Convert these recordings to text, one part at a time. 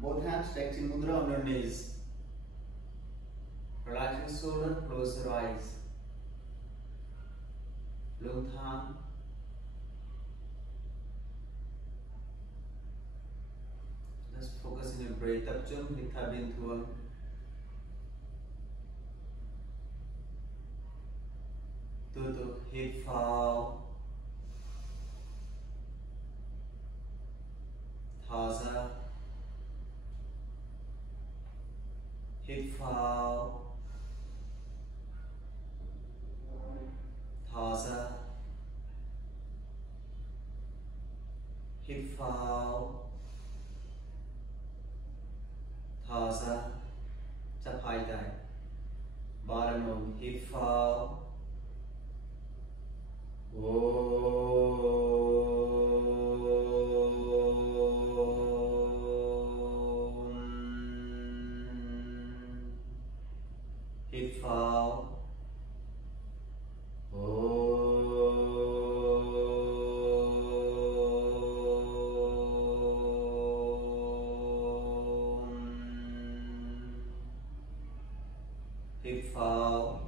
Both hands stretching mudra on your knees. Relax your shoulder, close your eyes. Lung thang. Just focus on your breath. Tập trung hít thở bình thường. Từ từ hít vào, thở ra. Hít vào, thở ra. Hít vào, thở ra. Chắp hai tay. Bottom of hít vào. Hít vào. Hít vào.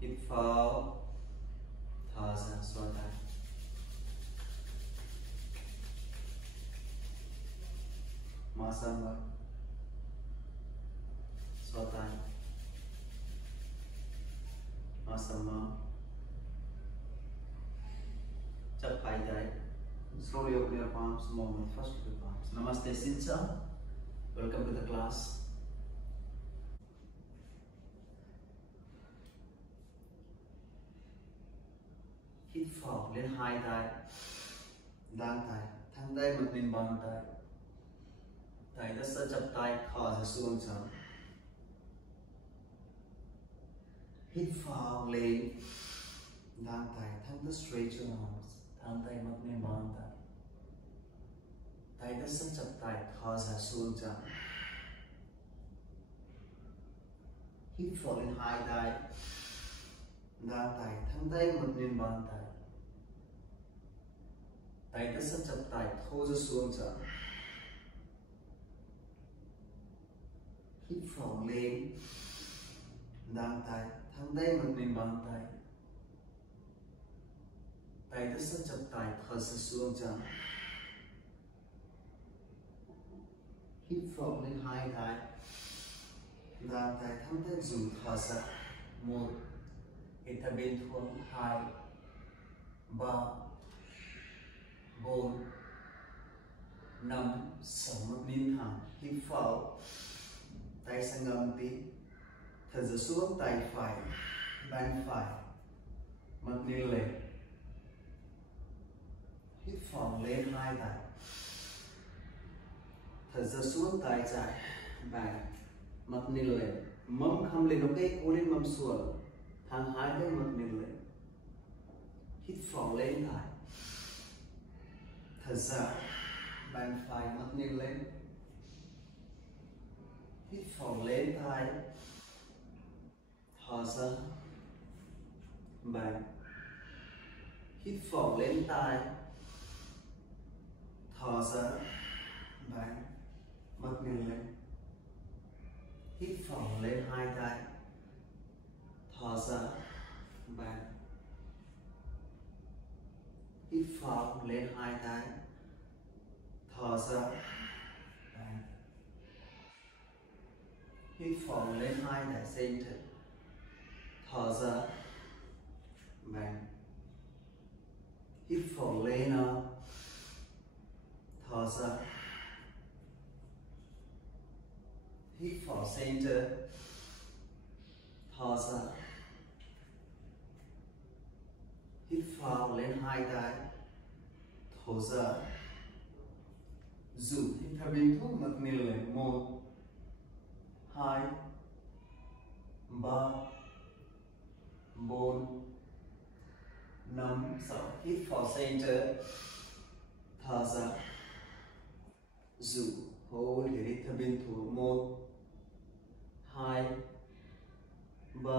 Hít vào, thở ra, xoa tay. Masamba, xoa tay. Masamba, chắp hai tay. Slowly open your palms, moment first with your palms. Namaste Sincha, welcome to the class. Hít vào lên hai tay, đan tay, thẳng tay mặt lên bàn tay. Tay đã sẽ chắp tay, thở ra xuống chán. Hít vào lên, đan tay, thẳng tay straight your arms, thẳng tay mặt lên bàn tay. Tay đã sẽ chắp tay, thở ra xuống chán. Hít vào lên hai tay, đan tay, thẳng tay mặt lên bàn tay. Tay đã sẽ chắp tay, thở ra xuống chán. Hít vào lên, đan tay, thẳng tay mặt lên bàn tay. Tay đã sẽ chắp tay, thở ra xuống chán. Hít vào lên hai tay, đan tay, thẳng tay dùng thở ra. 1, hít thở bên thuận. 2, 3, 4, 5, 6 mặt lên thẳng. Hít vào, tay sang ngâm tí, thở ra xuống. Tay phải, bàn phải, mặt lên lên. Hít vào lên hai tay, thở ra xuống. Tay trái, bàn, mặt lên lên. Mâm khăm lên, ok, cố lên mâm xuống. Thang hai tay mặt lên lên. Hít vào lên tay, thở ra, bàn phải, mặt lên lên. Hít vào lên tay, thở ra, bàn. Hít vào lên tay, thở ra, bàn, mặt lên lên. Hít vào lên hai tay, thở ra, bàn. Hít vào lên hai tay, thở ra, bàn. Hít vào lên hai tay, center, thở ra, bàn. Hít vào lên, thở ra. Hít vào center, thở ra. Hít vào lên hai tay, thở ra. Dù hít thở bình thường mặt lên lên. 1, 2, 3, 4, 5, 6. Hít vào center, thở ra. Dù hold, hít thở bình thường. 1, 2, 3,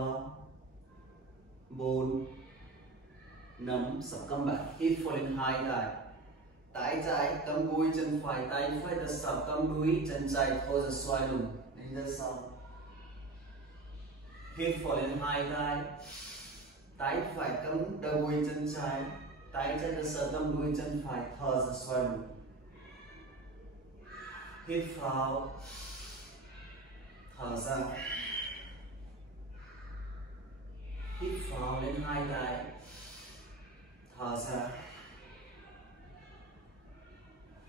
4 5 6 cam bạc. Hít fall in hai tay. Tay trái cầm đuôi chân phải, tay phải đặt sau cầm đuôi chân trái thô ra xoay lưng lên ra sau. Hít fall in hai tay. Tay phải cầm đuôi chân trái, tay trái đặt sau cầm đuôi chân phải thô ra xoay lưng. Hít vào, thở ra. Hít vào lên hai tay, thở ra.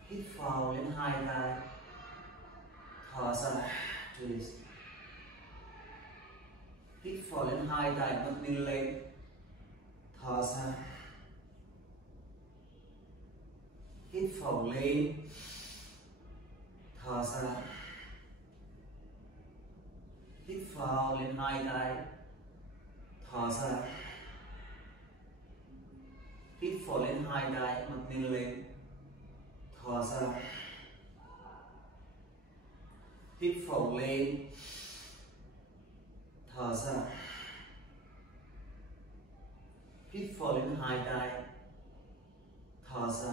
Hít vào lên hai tay, thở ra. Twist. Hít vào lên hai tay, ngước nhìn lên, thở ra. Hít vào lên, thở ra. Hít vào lên hai tay, thở ra. Hít vào lên hai tay, mặt nhìn lên, thở ra. Hít vào lên, thở ra. Hít vào lên hai tay, thở ra.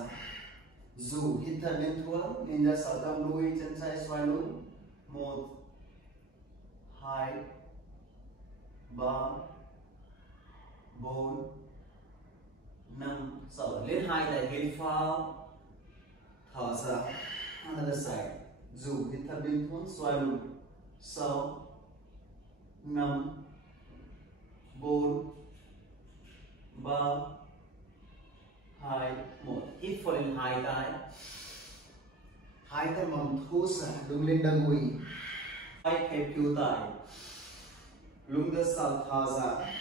Dù hít thở lên xuống, nhìn ra sau cầm đuôi chân trái xoay lưng. 1 2 3 4 5 6 lên hai tay, hít vào, thở ra. Another side. Dù hít thở lên xuống, xoay lưng. 6 5 4 3 2 1. Hít vào lên hai tay. Hai tay mong thô ra, lưng lên đằng đùi. Tay khép cứu tay. Lưng ra sau, thở ra.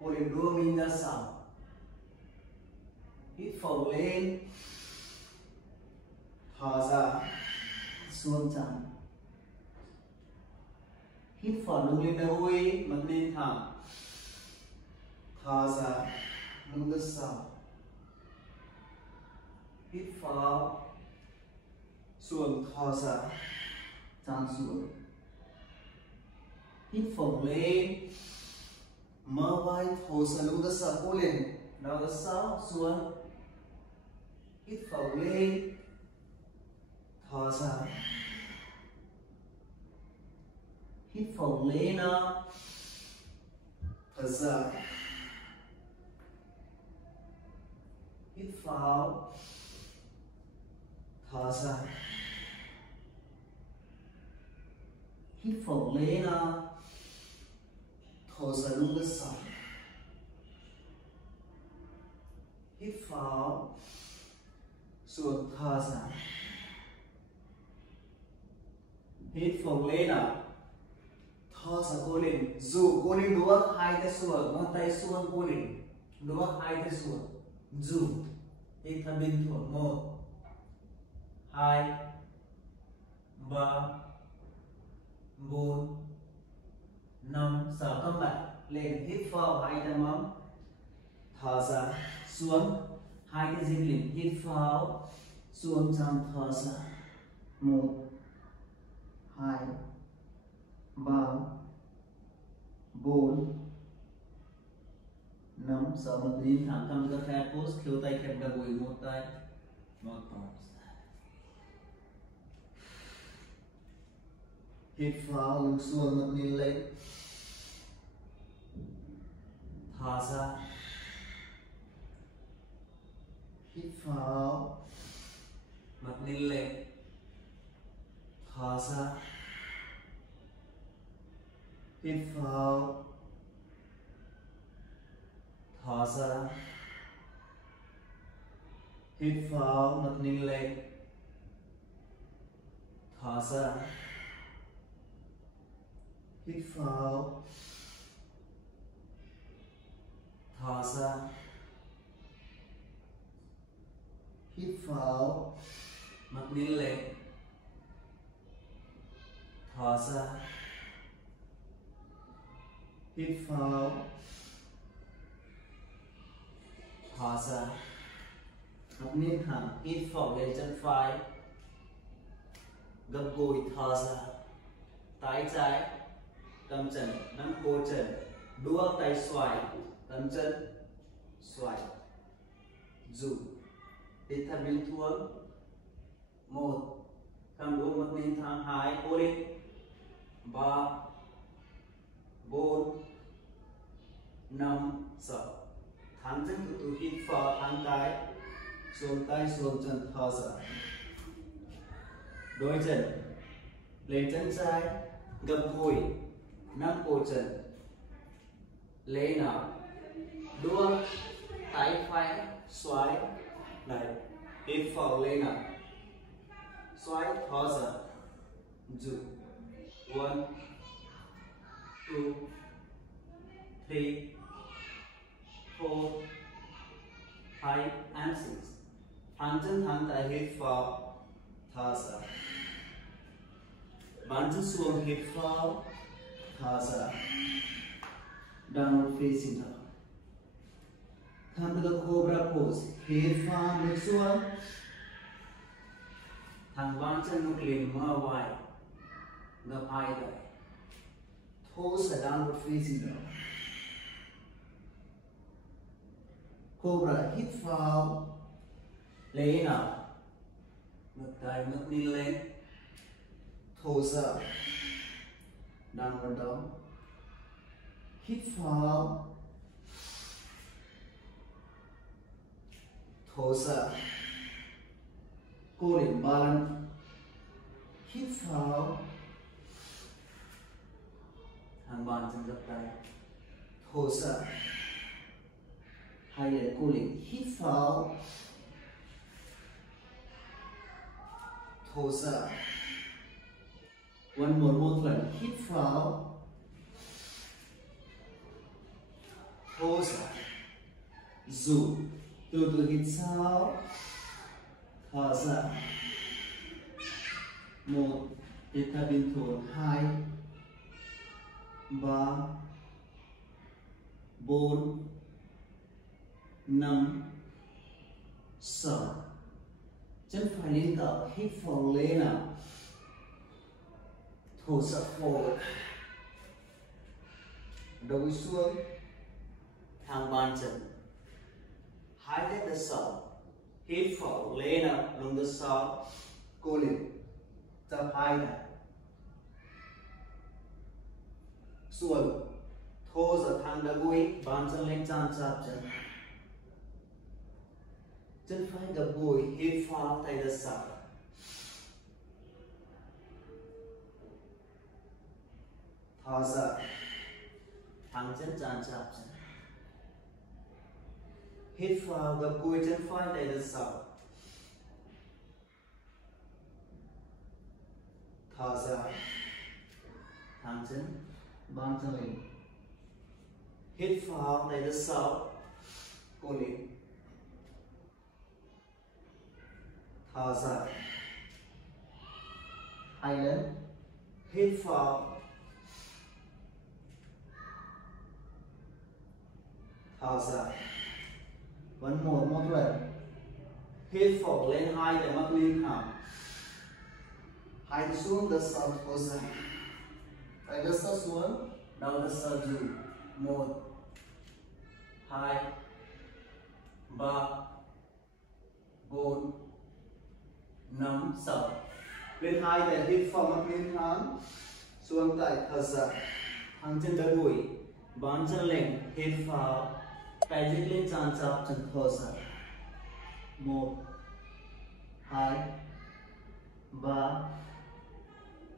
Cô lên đưa mình ra sau. Hít vào lên, thở ra, xuống chán. Hít vào lưng lên đuôi, mặt lên thẳng, thở ra, lưng ra sau. Hít vào, xuống, thở ra, chán xuống. Hít vào lên, mở vai, thổ ra lưng ra sau, cố lên, nào ra sau, xuống. Hít vào lên, thở ra. Hít vào lên, thở ra. Hít vào, thở ra. Hít vào lên, thở ra lưng ra sau. Hít vào, xuống, thở ra. Hít vào lên, thở ra, cố lên. Dù cố lên đuốc hai tay xuống, ngón tay xuống, cố lên. Đuốc hai tay xuống. Dù hít thở bình thường. 1 2 3 4 5 6 các bạn lên. Hít vào hai tay móng, thở ra, xuống. Hai tay dính liền. Hít vào, xuống, chán, thở ra. 1 2 3 4 5 6 mặt nhìn thẳng, cầm ra khép post, khéo tay khép đằng đùi, một tay, một palm. Hít vào, lưng xuống, mặt nhìn lên, thở ra. Hít vào, mặt nhìn lên, thở ra. Hít vào, thở ra. Hít vào, mặt nhìn lên, thở ra. Hít vào, thở ra. Hít vào, mặt nhìn lên, thở ra. Hít vào, thở ra. Mặt nhìn thẳng, hít vào lên chân phải, gập gối, thở ra. Tay trái cầm chân, nắm cổ chân, đua tay xoài tấn chân xoài dù hít thở bình thường một tham đua mất nên thang hai cố định ba bốn năm sáu thang chân của tôi hít vào thang tay xuống chân thở ra đôi chân lên chân trái gập gối nắm cổ chân lấy nào đua tay phải xoay này hít vào lấy nào xoay thở ra dù 1 2 3 4 5 and 6 thang chân thang tay hít vào thở ra bàn chân xuống hít vào thở ra downward facing dog come to the cobra pose hít vào ngược xuống thang bàn chân ngược lên mở wide ngập hai tay toes are downward facing dog cobra hít vào lấy nào ngực tay ngực đi lên toes up downward dog hít vào toes up cô điểm balance hít vào hàng bàn chân gập tay toes up hai lần cô điểm hít vào toes up one more một lần hít vào toes up dù từ từ hít sâu thở ra một hít thở bình thường 2 3 4 5 6 chân phải lên cao hít vào lên nào toes up forward đầu xuống thang bàn chân hai tay đặt sau hít vào lên nào lưng đặt sau cô lên tập hai này xuống toes ở thang đá gối bàn chân lên chạm chạm chân chân phải gập gối hít vào tay đặt sau thở ra thang chân chạm chạm chân hít vào gập gối chân phải tay đặt sau thở ra thang chân bàn chân lên hít vào tay đặt sau cô lên thở ra hai lần hít vào thở ra one more một lần hít vào lên hai tay mắt lên thẳng hai tay xuống đất sau thở ra tay đất sau xuống đầu đất sau dù 1 2 3 4 5 6 lên hai tay hít vào mắt lên thẳng xuống tay thở ra hàng chân đỡ gối bàn chân lên hít vào tay dịch lên chán chạp chân thở ra 1 2 3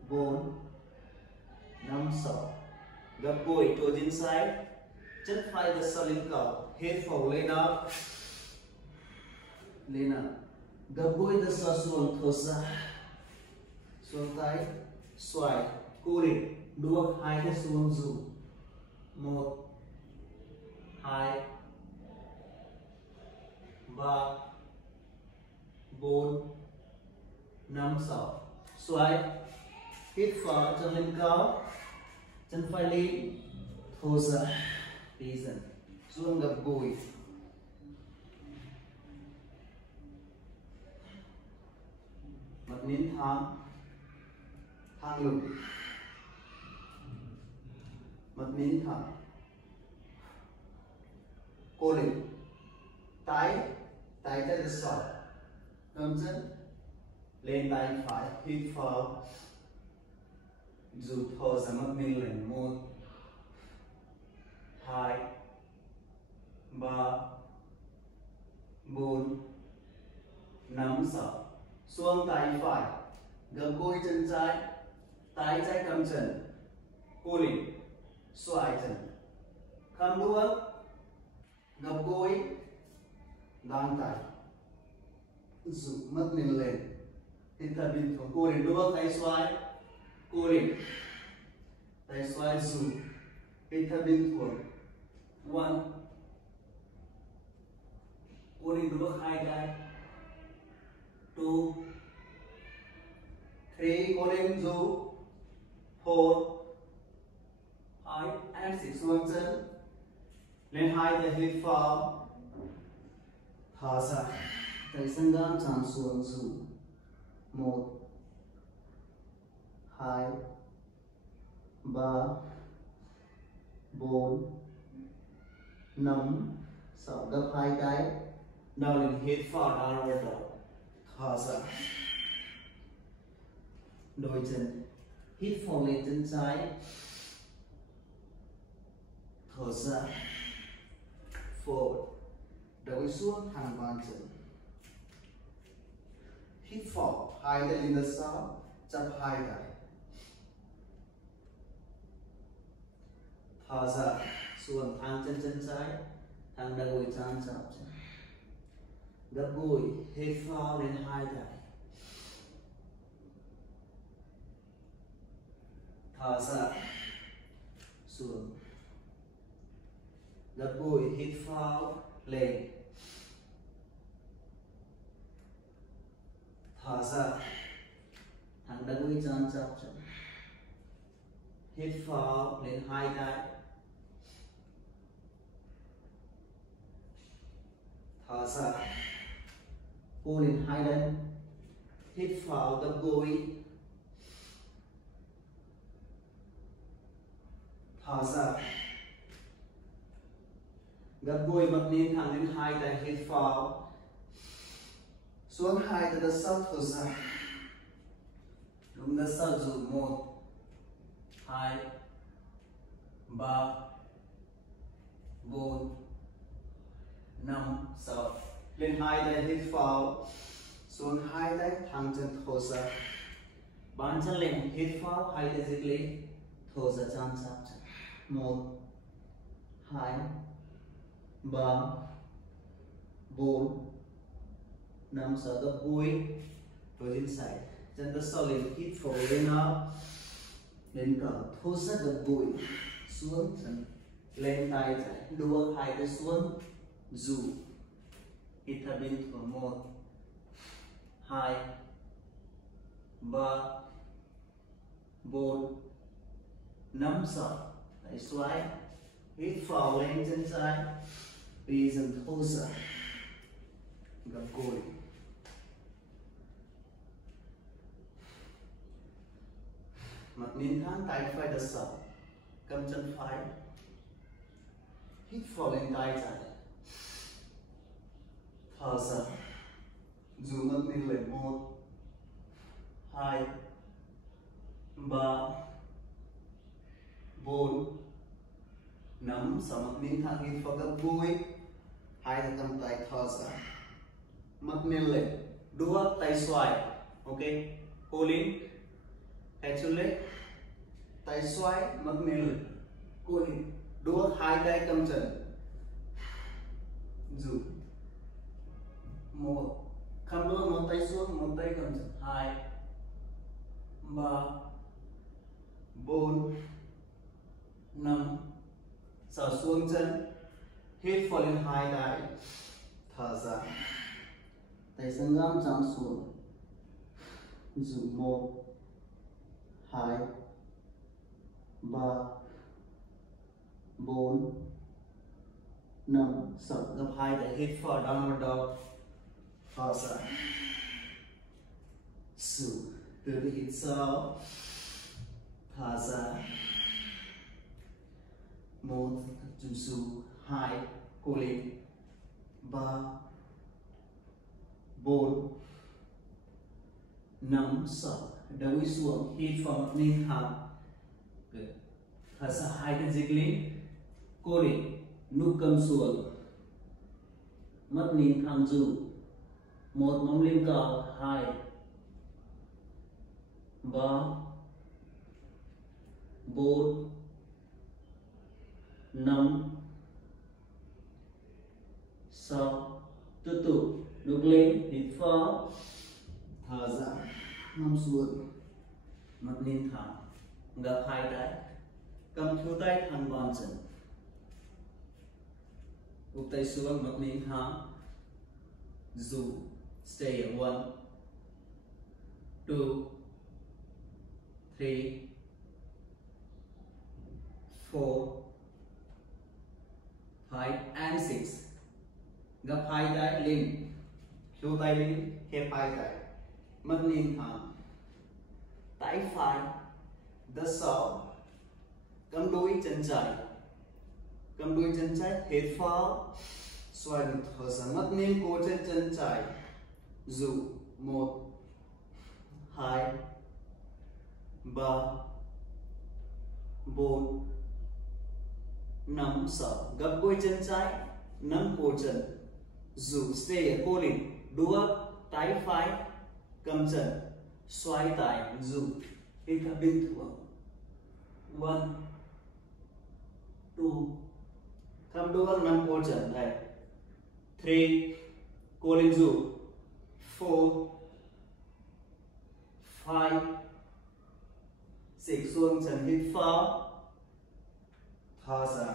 4 5 6 gập gối toes inside chân phải đặt sau lên cao hít vào lên up gập gối đặt sau xuống thở ra xuống tay xoay cô định đua hai tay xuống dù 1 2 3 4 5 6 xoay hít vào chân lên cao chân phải lên thở ra đi dần xuống gập gối mặt nín thang thang lưng mặt nín thẳng pulling, tay tay tới the side, cầm chân lên tay phải, hít vào, dù thở ra mắt mình lên 1, 2, 3, 4, 5, 6, xuống tay phải, gập gối chân trái, tay trái cầm chân, pulling, xoay chân, cầm đũa, gập gối, đan tay, dù mắt mình lên, hít thở bình thường, pulling đũa tay xoay, pulling, tay xoay dù, hít thở bình thường, 1, pulling đũa hai tay, 2, 3, pulling dù, 4, 5 and 6 xuống chân, lên hai tay hít vào, thở ra, tay sang ngang chạm xuống dù, 1, 2, 3, 4, 5, 6, gấp hai cái, đầu lên hít vào downward dog, thở ra, đôi chân hít vào lên chân trái, thở ra, forward, đầu xuống thẳng bàn chân, hít vào hai tay lên đất sau, chắp hai tay, thở ra, xuống thẳng chân trái, thẳng đầu gối chạm chạm chân, gập gối hít vào lên hai tay, thở ra, xuống, gập gối hít vào lên, thở ra, thẳng đầu gối chạm chạm chân, hít vào lên hai tay, thở ra, pull lên hai chân, hít vào gập gối, thở ra, gập gối bật lên thẳng lên hai tay, hít vào, xuống hai tay đất sau, thở ra, đúng đất sau dù 1, 2, 3, 4, 5, 6, lên hai tay hít vào, xuống hai tay thẳng chân thở ra, bàn chân lên hít vào, hai tay dịch lên, thở ra chạm chạm chân, 1, 2, 3, 4, 5, 6, gập gối, đôi chân sải, chân đất sau lên hít vào lên áo, lên cẳng thở ra gập gối, xuống chân, lên tay trái, đua hai tay xuống, dù, hít thở bình thường 1, 2, 3, 4, 5, 6, tay xoay, hít vào lên chân trái, đi dần thô ra, gập gối, mặt nhìn thẳng, tay phải đặt sau, cầm chân phải, hít vào lên tay trái, thở ra, dù ngước lên lên 1, 2, 3, 4, 5, 6, mặt nhìn thẳng, hít vào gập gối, hai tay cầm tay, thở ra, mặt nhìn lên, đua tay xoay, ok, pull in, actually, tay xoay, mặt nhìn lên, pull in, đua hai tay cầm chân, dù, 1, cầm đua một tay xuống, một tay cầm chân, 2, 3, 4, 5, 6, xuống chân, hít vào lên hai tay, thở ra, tay sang ngang chạm xuống, dù 1, 2, 3, 4, 5, 6, gập hai tay, hít vào downward dog, thở ra, dù, từ từ hít sâu, thở ra, 1, dù 2, cô lên 3 4 5 6 đầu đi xuống hít vào mặt nên thẳng thở ra hai cái dịch lên cô lên nút cầm xuống mắt nhìn thẳng dù một mông lên cao 2 3 4 5 6 tiếp tục nút lên hít vào thở ra nằm xuống mặt nhìn thẳng gập hai tay cầm two tay thẳng bàn chân úp tay xuống mặt nhìn thẳng dù stay at 1 2 3 4 5 and 6 gập hai tay lên two tay lên khép hai tay mắt nhìn thẳng tay phải đỡ sáu cầm đuôi chân trái hít vào xoay ngực thở ra mắt nhìn cổ chân trái dù 1 2 3 4 5 6 gập đuôi chân trái nắm cổ chân dù stay ở cô lên đua tay phải cầm chân xoay tay dù hít thở bình thường 1 2 cầm đua nắm cổ chân đây 3 cô lên dù 4 5 6 xuống chân hít vào thở ra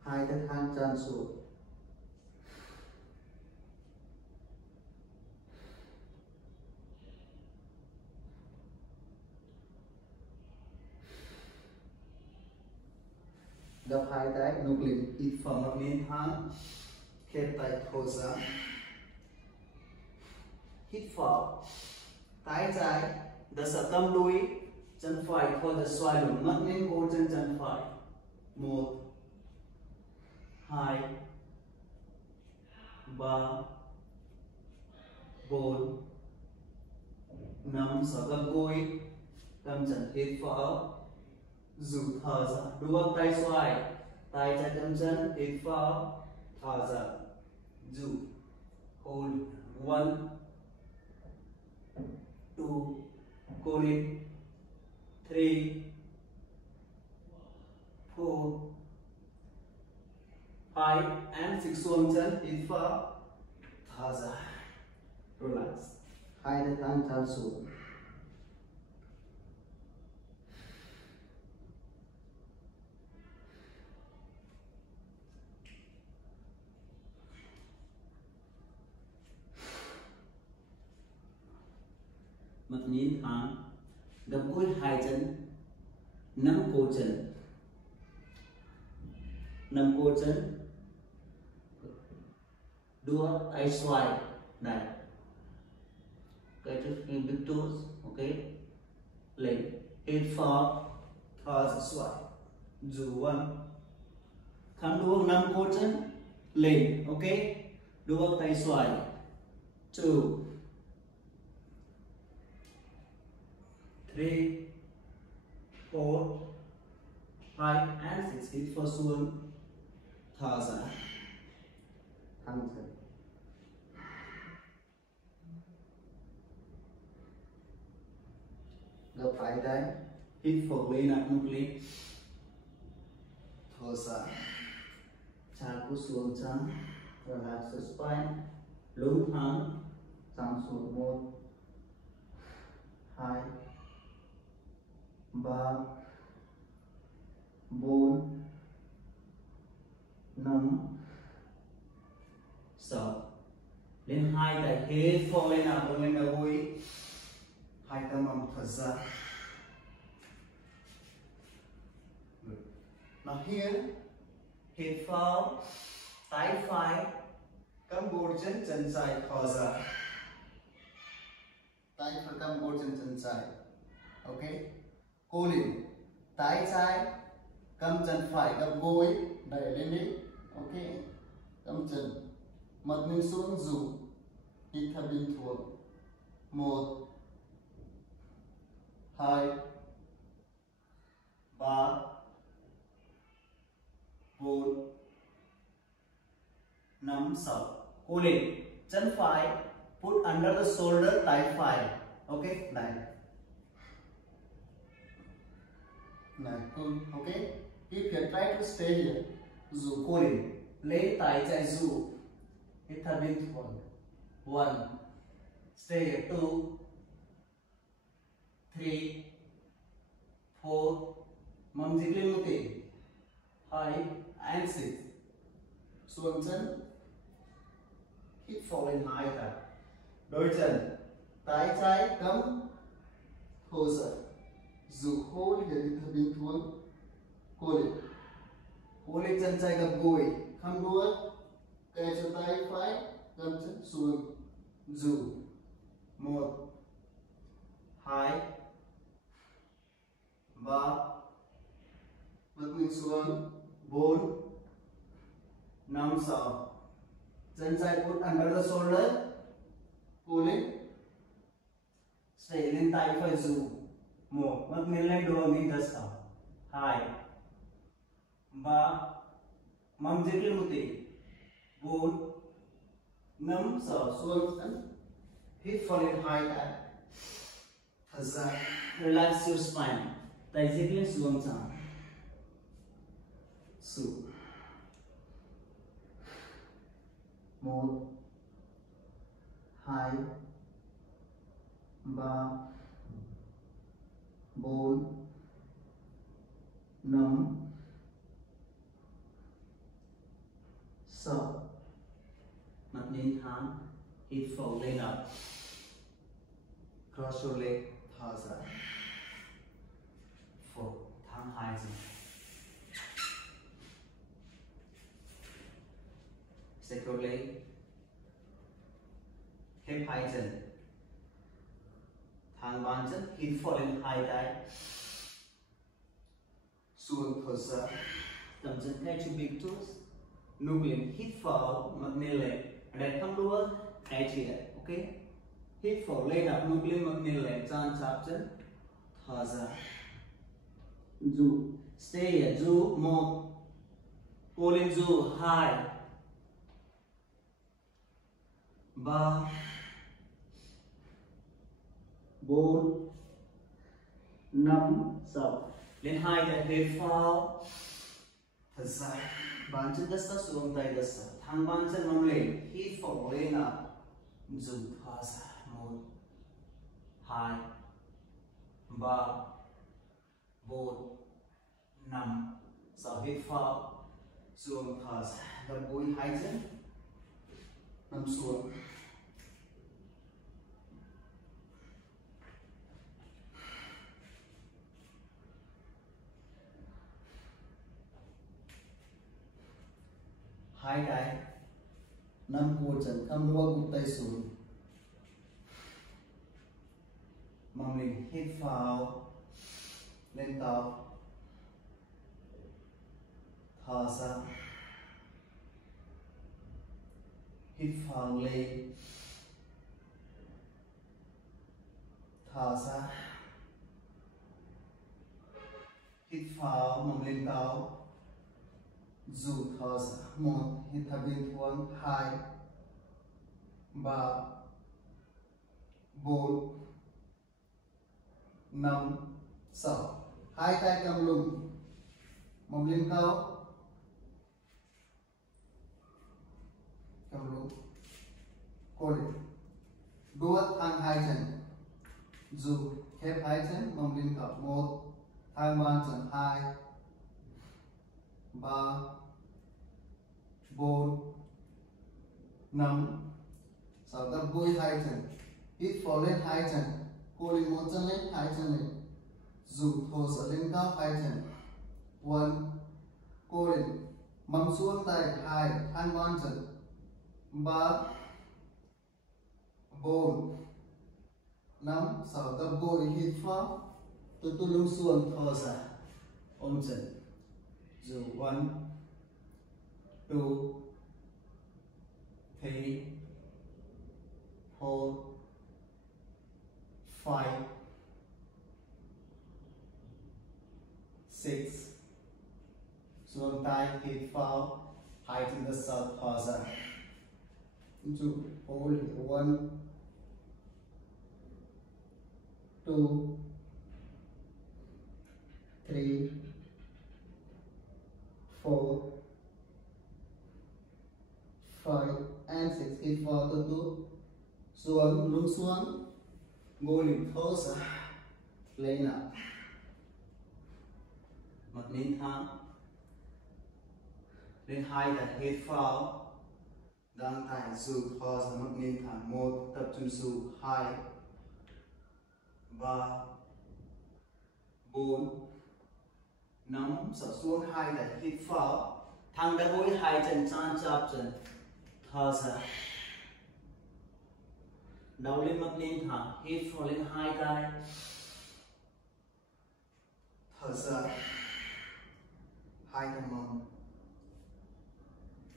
hai tay thẳng chân xuống gập hai tay nút lên hít vào mặt lên thẳng khép tay thở ra hít vào tay trái đỡ sợ tâm đuôi chân phải thở ra xoay lủng mắt lên cổ chân phải 1 2 3 4 5 6 gập đuôi cầm chân hít vào dù thở ra đua tay xoay tay trái cầm chân hít vào thở ra dù hold 1 2 cô lên 3 4 5 and 6 xuống chân hít vào thở ra relax hai tay thẳng chân xuống mặt nhìn thẳng gập gối hai chân nắm cổ chân đua tay xoay này cái trước khi big toes ok lên hít vào thở ra xoay dù 1 thẳng đua nắm cổ chân lên ok đua tay xoay 2 3 4 5 and 6 hít vào xuống thở ra thẳng chân gập phải tay hít vào lên nặng nút lên thở ra chán cúi xuống chân relax the spine lưng thẳng chán xuống 1 2 3 4 5 6 lên hai tay hít vào lên nào lên đầu gối hai tay mong thở ra now here hít vào tay phải cầm gối chân trái thở ra tay phải cầm gối chân trái ok cô lên tay trái cầm chân phải gập gối đẩy lên đi ok cầm chân mặt mình xuống dù hít thở bình thường 1 2 3 4 5 6 Hold it. Chân phải put under the shoulder, tay phải. Okay, này. Này, good. Okay. If you try to stay here, dù hold it. Lấy tay chạy dù. Hít thở bình thường. 1. Stay here. 2 3 4 Mom jiggling muti. 5 and 6 Xuống chân. Hít falling high ta. Đôi chân tay trái cắm thô dậy dù khô để hít thở bình thường. Cố lên chân trái gập gùi khăm đuôi kề cho tay phải gầm chân xuống dù 1 2 3 bật mình xuống 4 5 6 chân trái put under the shoulder cố lên stay lên tay phải dù 1 bật mình lên đùi mình just up 2 3 mong dịch lên một tí 4 5 6 xuống chân hít falling high tay thật ra relax your spine tay dịch lên xuống chân xuống 1 2 3 4 5 6 mặt nhìn thẳng hít phồng lên up cross your leg thở ra 4 thẳng hai chân set your leg khép hai chân thẳng bàn chân hít phồng lên hai tay xuống thở ra cầm chân catch your big toes núp lên hít vào mặt nền lên để không đua hai chị ok hít vào lên up núp lên mặt nền lên chan chắp chân thở ra dù stay at dù 1 cô lên dù 2 3 4 5 6 lên 2 tay hít vào thật dài bàn chân đất sát xuống tay đất sát thang bàn chân mông lên hít phổ lên up dù thở ra 1 2 3 4 5 6 hít vào xuống thở ra gập gối hai chân nằm xuống hai tay nằm cổ chân cầm đua gục tay xuống mong lên hít vào lên tóc thở ra hít vào lên thở ra hít vào mong lên tóc dù thở ra 1 hít thở bình thường 2 3 4 5 6 hai tay cầm lưng mông lên cao cầm lưng cô lên đua thang hai chân dù khép hai chân mông lên cao 1 thang bàn chân 2 3 4 5 6 gập gối hai chân hít vào lên hai chân cô lên một chân lên hai chân lên dù thô sở lên cao hai chân 1 cô lên mắm xuống tay 2 thang bàn chân 3 4 5 6 gập gối hít vào từ từ lưng xuống thở ra ôm chân dù 1 2, 3, 4, 5, 6. Xuống tay, hít vào, high to the south, pause. Two, hold it. 1, 2, 3, 4, 5 and 6. Hít vào từ từ. Xuống, lưng xuống. Ngồi lên those. Lên up. Mặt nín thang. Lên hai là hít vào. Đang tại dù those mặt nín thang. 1 tập trung dù 2, 3, 4, 5. Sợ xuống 2 là hít vào. Thang đã gối 2 chân chan chạp chân. Thở ra. Đầu lên mặt lên thẳng, hít vào lên 2 tay. Thở ra. 2 tay mông.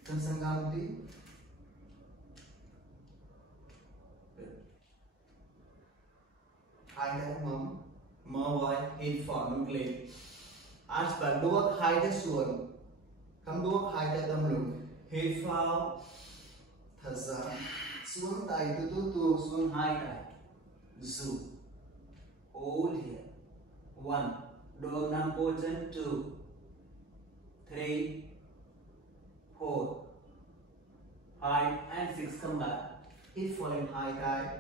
Chân sang ngang đi. Hai tay mông. Mở vai, hít vào nâng lên. As per đuốc 2 tay xuống. Cầm đuốc 2 tay cầm lưng. Hít vào. Thở ra. Xuống tay từ từ từ xuống 2 tay. Dù. Hold here. 1. Đuốc 5 position. 2, 3, 4, 5 and 6. Come back. Hít vào lên 2 tay.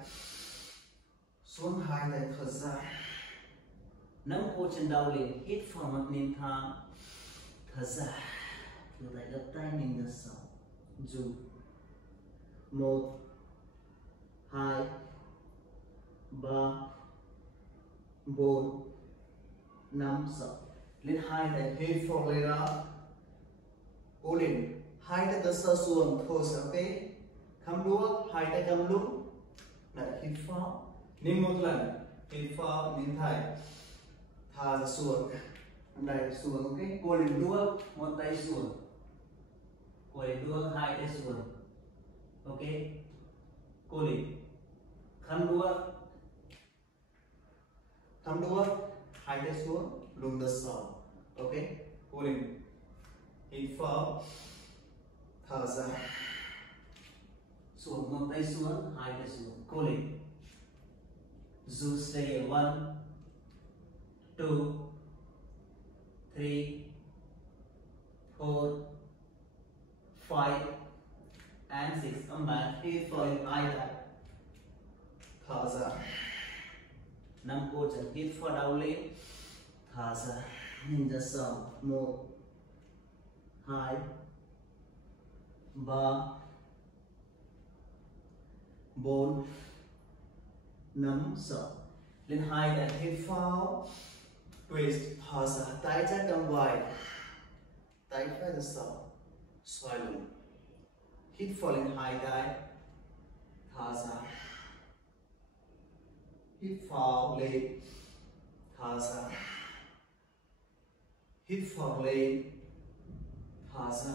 Xuống 2 tay thở ra. 5 position đầu lên. Hít vào mặt nín thang. Thở ra. Feel like a time in the sun. Dù. 1, 2, 3, 4, 5, 6. Lên 2 tay hít vào lên ra. Cố lên 2 tay đặt sơ xuống thô sở kế. Cầm đuốc 2 tay cầm lũng. Lại hít vào. Nín một lần. Hít vào nín thầy. Thả ra xuống. Đẩy xuống, ok. Cố lên đuốc 1 tay xuống. Cố lên đuốc 2 tay xuống. Ok. Cố lên. Cầm đuốc 2 tay xuống. Lung đất sọ. Ok. Cố lên. Hít vào. Thở ra. Xuống 1 tay xuống, 2 tay xuống. Cố lên. Dù stay 1, 2, 3, 4, 5 and 6. Come back. Hít vào lên 2 tay. Thở ra. 5 position. Hít vào đầu lên. Thở ra. Nhìn ra sau. 1, 2, 3, 4, 5, 6. Lên 2 tay hít vào. Twist. Thở ra. Tay trái cầm vai. Tay phải ra sau. Xoay lưng. Hít vào lên 2 tay. Thở ra. Hít vào lên. Thở ra. Hít vào lên. Thở ra.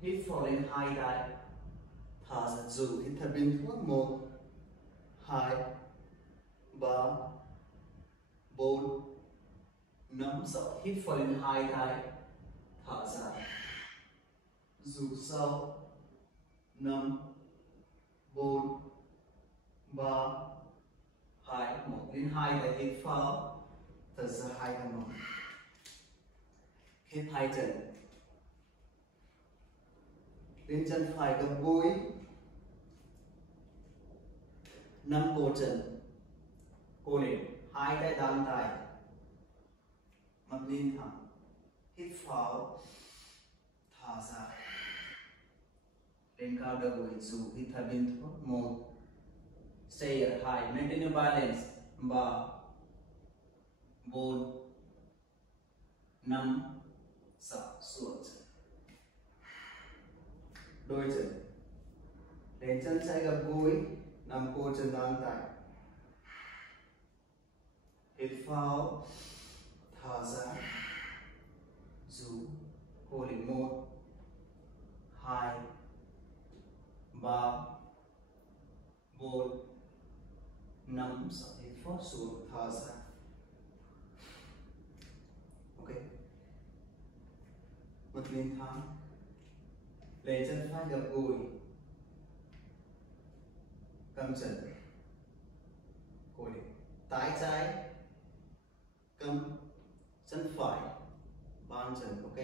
Hít vào lên 2 tay. Thở ra. Dù hít thật bình thường. 1, 2, 3, 4, 5, 6. Hít vào lên 2 tay. Thở ra. Dù sau. 5, 4, 3, 2, 1. Lên 2 tay hít vào. Thở ra 2 tay mông. Hít 2 chân. Lên chân phải gập gối. 5 cổ chân. Cố lên. 2 tay đan tay. Mặt nín thẳng. Hít vào. Thở ra. Lên cao đầu gối. Dù hít thở bình thường. 1. Stay at high. Maintain your balance. 3, 4, 5, 6. Xuống chân. Đôi chân. Lên chân trái gập gối. 5 cổ chân đan tay. Hít vào. Thở ra. Dù. cô lên 1 2 3 4 5 6 hít vào xuống thở ra. Ok, một lên thẳng, lấy chân phải gập gối, cầm chân, cố định, tay trái cầm chân phải, bàn chân. Ok,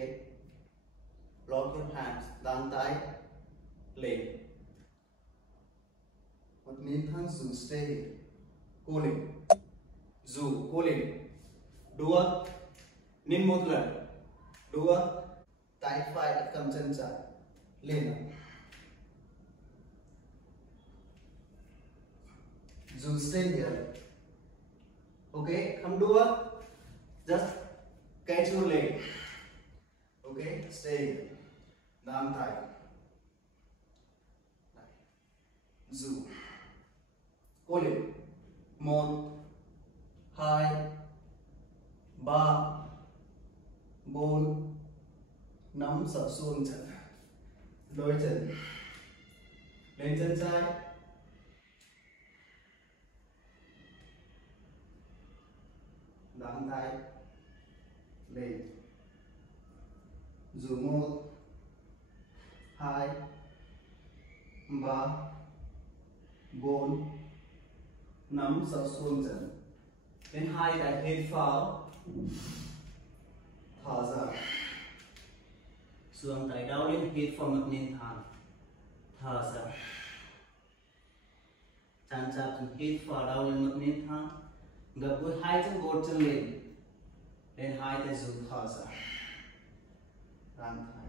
lock your hands, đan tay lên, một lên thẳng xuống stay, cố định, dù cố định, đua, nín một lần, đua, tay phải cầm chân trái lên, dù stay here. Ok, không đua, just catch your leg. Ok, stay, đan tay, dù, cố định, 1 2 3 4 5 6 xuống chân, đôi chân lên chân trái, đan tay lên, dù 1 2 3 4 5 6 xuống chân, lên 2 cái hít vào, thở ra, xương tay đau lên, hít vào mặt nền thẳng, thở ra, chán chạp chân hít vào đau lên mặt nền thẳng, gập gối 2 chân gột chân lên 2 tay dù thở ra, đan tay,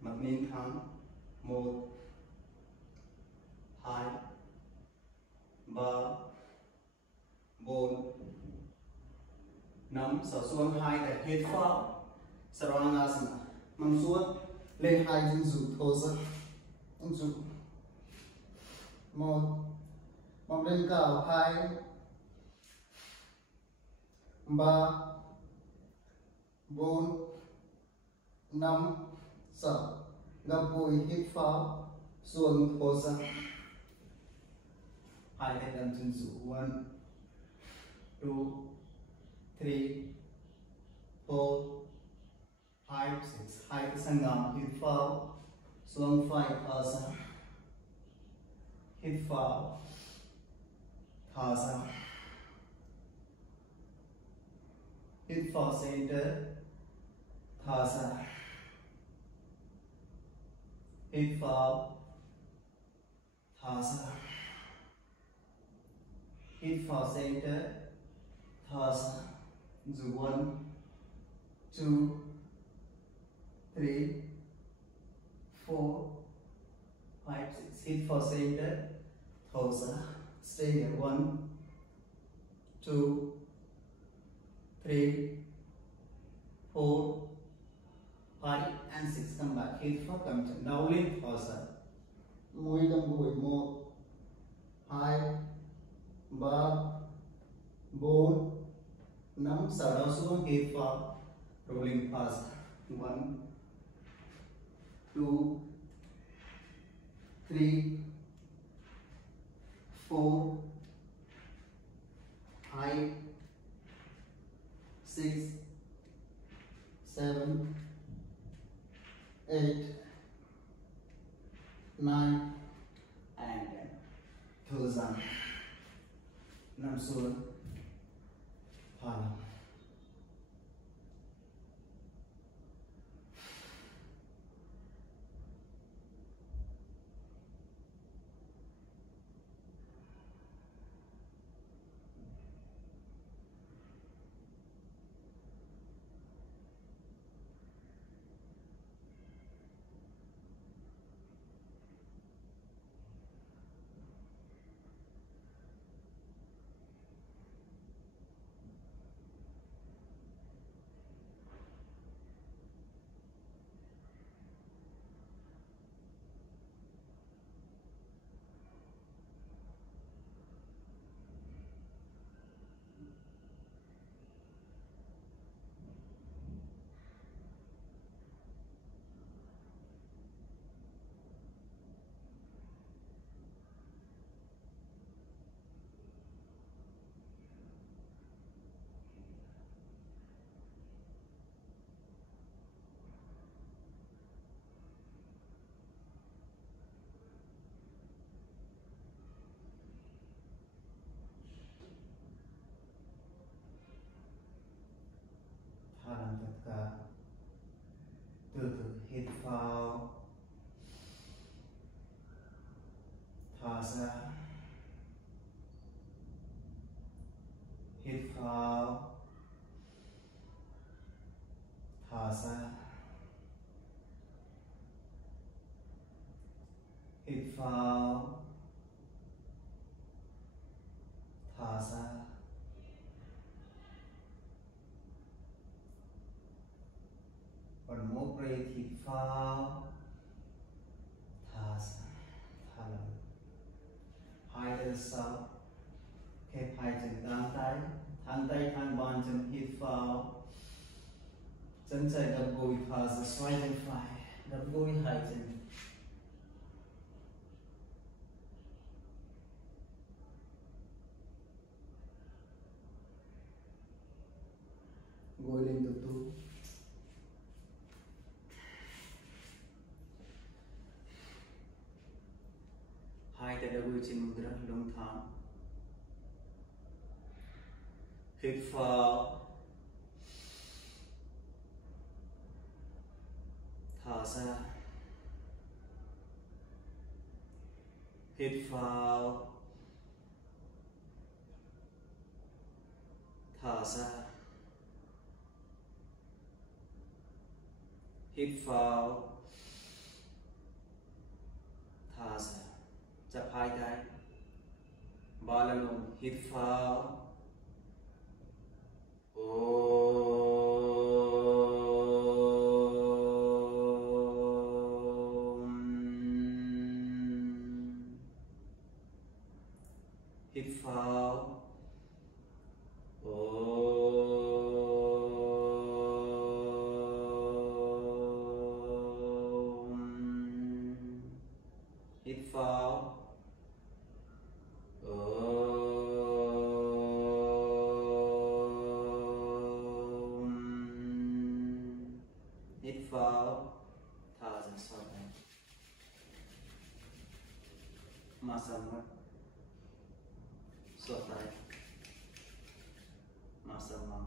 mặt nền thẳng, 1 2 3 4 5 6 xuống 2 tay hít vào, Sarvangasana, nằm xuống lên 2 chân dù thở ra, dù 1 mong lên cao 2 3 4 5 6 gập gối hít vào xuống thở ra, 2 tay cầm chân dù 1 2 3 4 5 6 2 tay sangam hít vào xuống phải thở ra, hít vào thở ra, hít vào center, thở ra, hít vào thở ra, hít vào center, thở ra, dù 1 2 3 4 5 6 hít vào center, thở ra, stay here 1 2 3 4 5 and 6 come back, hít vào cầm chân đau lên, thở ra, mũi cầm gối 1 2 3 4 5 6 đau xuống, hít vào rolling past 1 2 3 4 5 6 7 8 9 and 10. Thở ra, nằm xuống, thở lòng. hít vào, thả ra, hít vào, thả ra, hít vào, thả ra. One more breath, hít vào, thả ra, thả lỏng. Hai tay sau, khép hai chân thang tay thang bàn chân hít vào, chân trái đập gối thả ra, xoay chân phải, đập gối hai chân. Gối lên từ từ. Hai tay đập gối trên mudra long tham. Hít vào, thả ra, hít vào, thả ra, hít vào, thả ra. Chập hai tay, ba lần luôn. Hít vào, hít vào, hít vào, hít vào, thả ra sau tay. Masammat, sau tay. Masamma,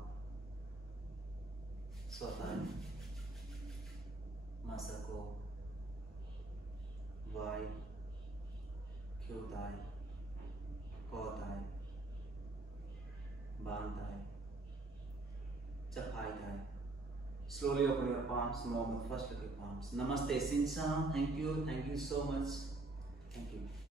sau tay. Masako, vai, kêu tay, co tay, bàn tay, chắp hai tay. Slowly open your palms, moment first look at your palms. Namaste Sinsa, thank you so much. Thank you.